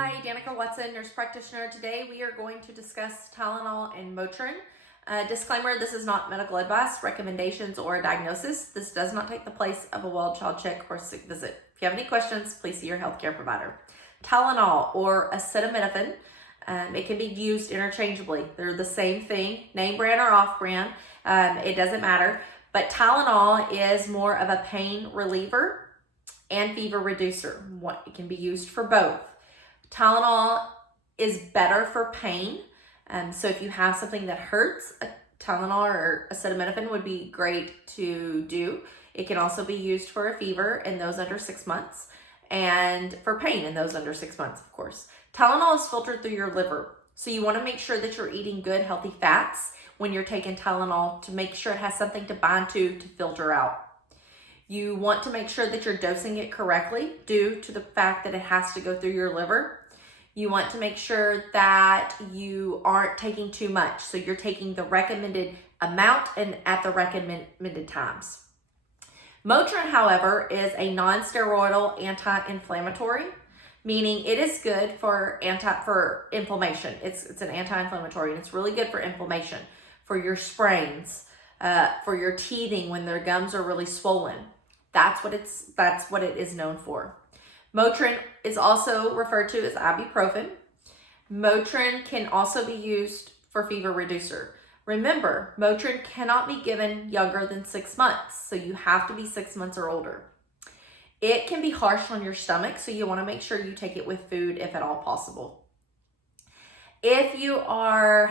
Hi, Danika Watson, nurse practitioner. Today we are going to discuss Tylenol and Motrin. Disclaimer, this is not medical advice, recommendations, or a diagnosis. This does not take the place of a well-child check or sick visit. If you have any questions, please see your healthcare provider. Tylenol or acetaminophen, it can be used interchangeably. They're the same thing, name brand or off brand, it doesn't matter. But Tylenol is more of a pain reliever and fever reducer. It can be used for both. Tylenol is better for pain. So if you have something that hurts, a Tylenol or acetaminophen would be great to do. It can also be used for a fever in those under 6 months and for pain in those under 6 months, of course. Tylenol is filtered through your liver. So you want to make sure that you're eating good, healthy fats when you're taking Tylenol to make sure it has something to bind to filter out. You want to make sure that you're dosing it correctly due to the fact that it has to go through your liver. You want to make sure that you aren't taking too much. So you're taking the recommended amount and at the recommended times. Motrin, however, is a non-steroidal anti-inflammatory, meaning it is good for inflammation. It's an anti-inflammatory and it's really good for inflammation, for your sprains, for your teething when their gums are really swollen. That's what it is known for. Motrin is also referred to as ibuprofen. Motrin can also be used for fever reducer. Remember, Motrin cannot be given younger than 6 months, so you have to be 6 months or older. It can be harsh on your stomach, so you want to make sure you take it with food if at all possible. If you are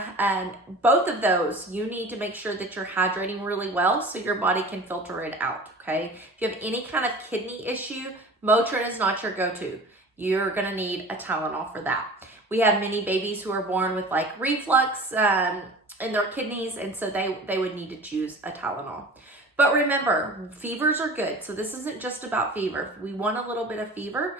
both of those, you need to make sure that you're hydrating really well so your body can filter it out, okay? If you have any kind of kidney issue, Motrin is not your go-to. You're gonna need a Tylenol for that. We have many babies who are born with like reflux in their kidneys, and so they would need to choose a Tylenol. But remember, fevers are good. So this isn't just about fever. We want a little bit of fever.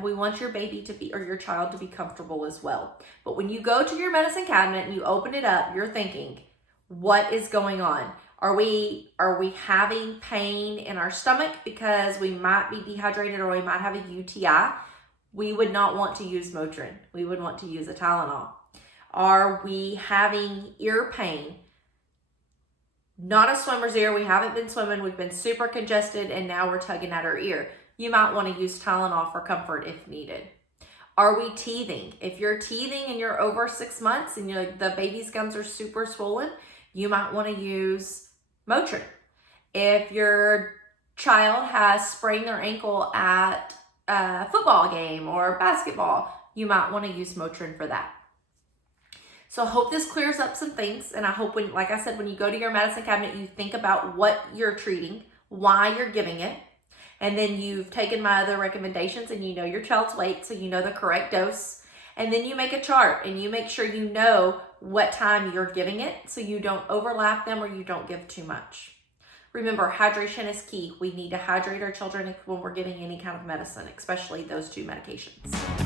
We want your baby to be, or your child to be comfortable as well. But when you go to your medicine cabinet and you open it up, you're thinking, what is going on? Are we having pain in our stomach because we might be dehydrated or we might have a UTI? We would not want to use Motrin. We would want to use a Tylenol. Are we having ear pain? Not a swimmer's ear. We haven't been swimming. We've been super congested and now we're tugging at our ear. You might want to use Tylenol for comfort if needed. Are we teething? If you're teething and you're over 6 months and the baby's gums are super swollen, you might want to use Motrin. If your child has sprained their ankle at a football game or basketball, you might want to use Motrin for that. So I hope this clears up some things, and I hope when you go to your medicine cabinet, you think about what you're treating, why you're giving it, and then you've taken my other recommendations and you know your child's weight, so you know the correct dose, and then you make a chart and you make sure you know what time you're giving it so you don't overlap them or you don't give too much. Remember, hydration is key. We need to hydrate our children when we're giving any kind of medicine, especially those two medications.